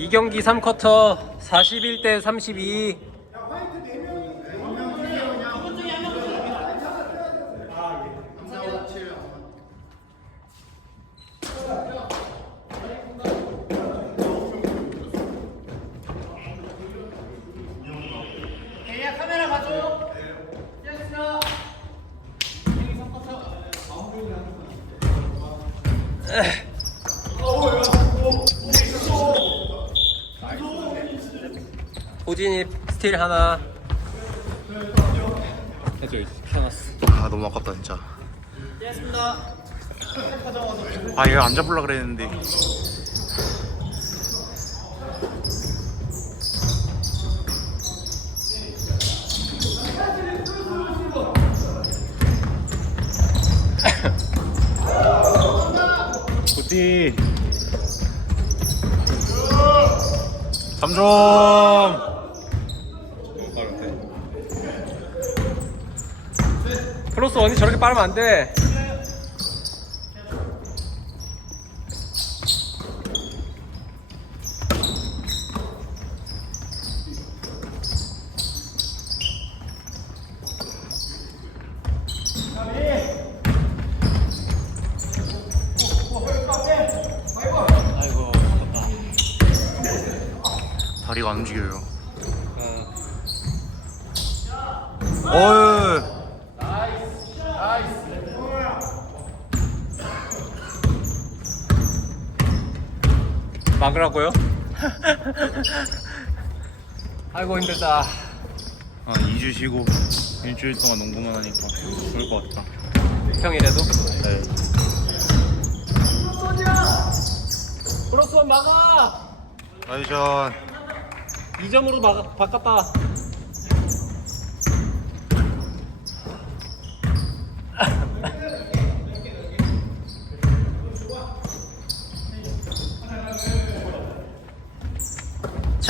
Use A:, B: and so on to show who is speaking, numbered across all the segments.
A: 2경기 3쿼터 41대 32 호진이 스틸 하나. 해줘 이제. 켜놨어.
B: 아 너무 아깝다 진짜. 아 이거 안 잡으려 그랬는데. 굿디? 3점
A: 플러스 원이 저렇게 빠르면 안 돼.
B: 아이고 아깝다 다리가 안 움직여요. 어이
A: 막으라고요? 아이고 힘들다.
B: 아 2주 쉬고 일주일 동안 농구만 하니까 좋을 것 같다.
A: 평일에도?
B: 네.
A: 플러스 원 막아!
B: 나이션.
A: 2점으로 막 바꿨다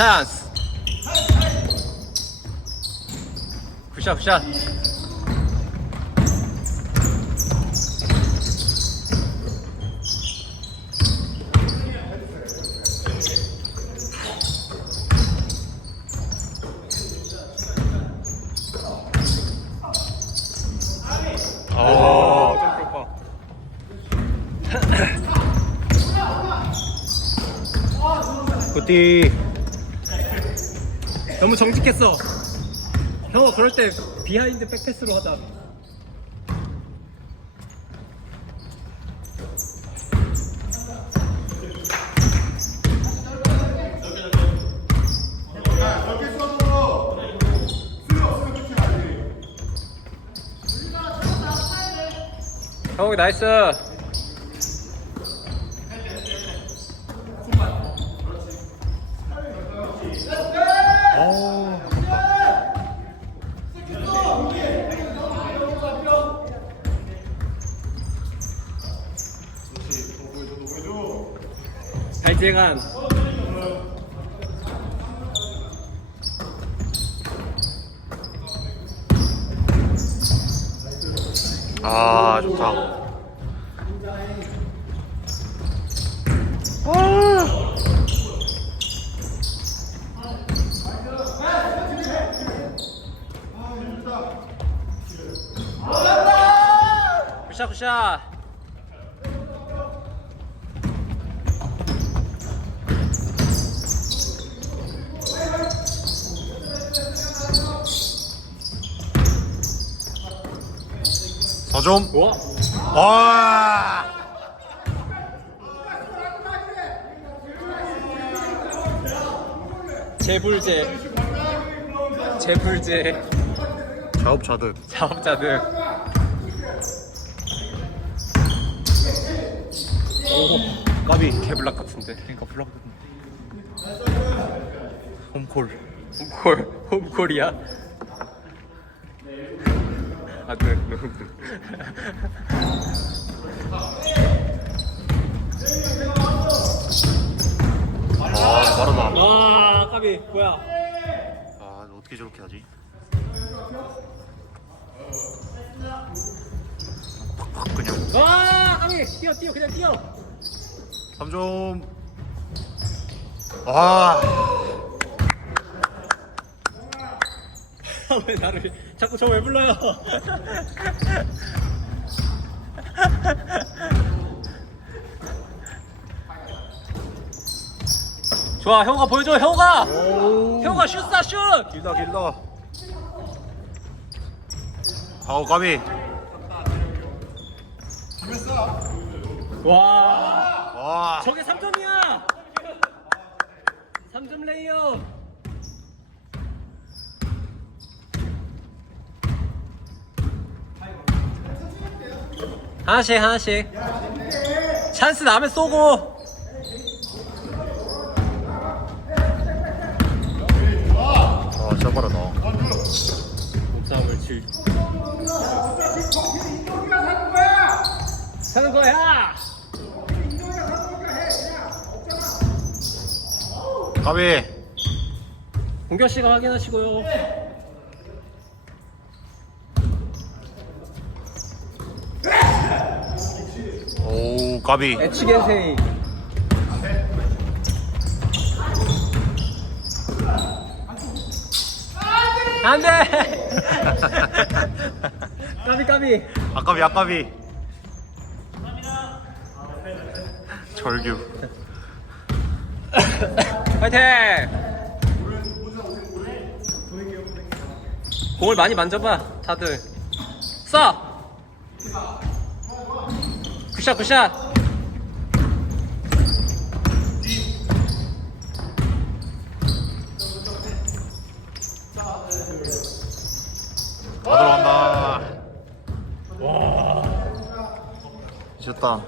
A: 찬스. 굿샷 굿샷. 굿디 너무 정직했어. 형아 그럴 때 비하인드 백패스로 하자. 형욱이 나이스 발재간
B: 아 좋다.
A: 굿샷 굿샷
B: 서점
A: 우와.
B: 와.
A: 재불제 재불제
B: 자업자득.
A: 자업자들 오 까비. 개블락 같은데.
B: 그러니까 블락 홈콜.
A: 홈콜. 홈콜이야 아들
B: 아 빠르다
A: 아 까비. 뭐야?
B: 아 어떻게 저렇게 하지? 팍팍 그냥.
A: 와 까비. 뛰어 뛰어 그냥 뛰어.
B: 3점 와.
A: 왜 나를 자꾸 저 왜 불러요? 좋아 형아 보여줘 형아 형아 슛쏴 슛
B: 길다 길다. 아우 까비.
A: 와
B: 와.
A: 저게 3점이야 3점 레이어 하나씩 하나씩. 찬스 나면 쏘고.
B: 아 저거라 너.
A: 몸싸움을 칠. 사는 거야!
B: 까비.
A: 공격 씨가 확인하시고요
B: 오 까비.
A: 에치겐세이. 안돼! 까비 까비.
B: 아까비 아까비. 절규.
A: 파이팅! 공을 많이 만져봐 다들. 쏴! 굿샷 굿샷
B: 다 들어간다. 와. 미쳤다.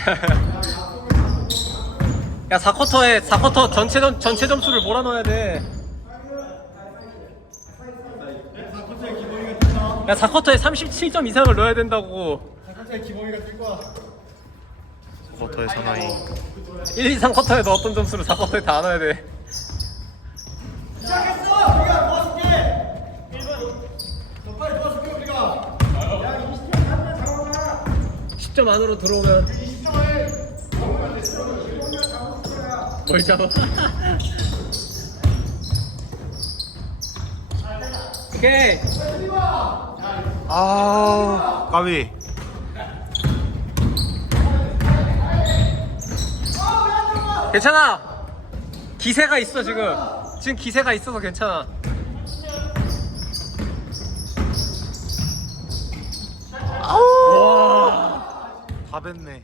A: 야 4쿼터에 4쿼터 전체 점, 전체 점수를 몰아넣어야 돼. 야 4쿼터에 37점 이상을 넣어야 된다고.
B: 쿼터 의 사나이.
A: 1, 2, 3 쿼터에 넣었던 점수를 4쿼터에 다 넣어야 돼.
C: 시작했어! 우리가 도와줄게! 1번! 더 빨리 도와줄게, 우리가! 야, 20점 하면 잡아봐!
A: 10점 안으로 들어오면
C: 20점을!
A: 뭘 잡아? 오케이.
B: 아우 까비.
A: 괜찮아. 기세가 있어 지금. 지금 기세가 있어서 괜찮아. 와.
B: 다 뱉네.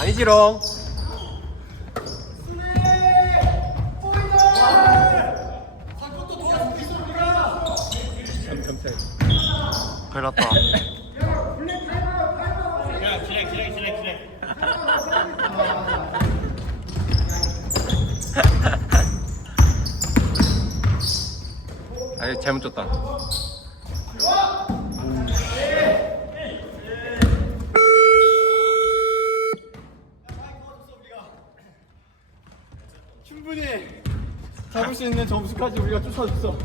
A: 아니지롱.
C: 사건도 도와줄 수 있어, 우리가!
A: 점점세.
B: 큰일 났다.
A: 아니 잘못 줬다.
C: 충분히 잡을 수 있는 점수까지 우리가 쫓아줬어.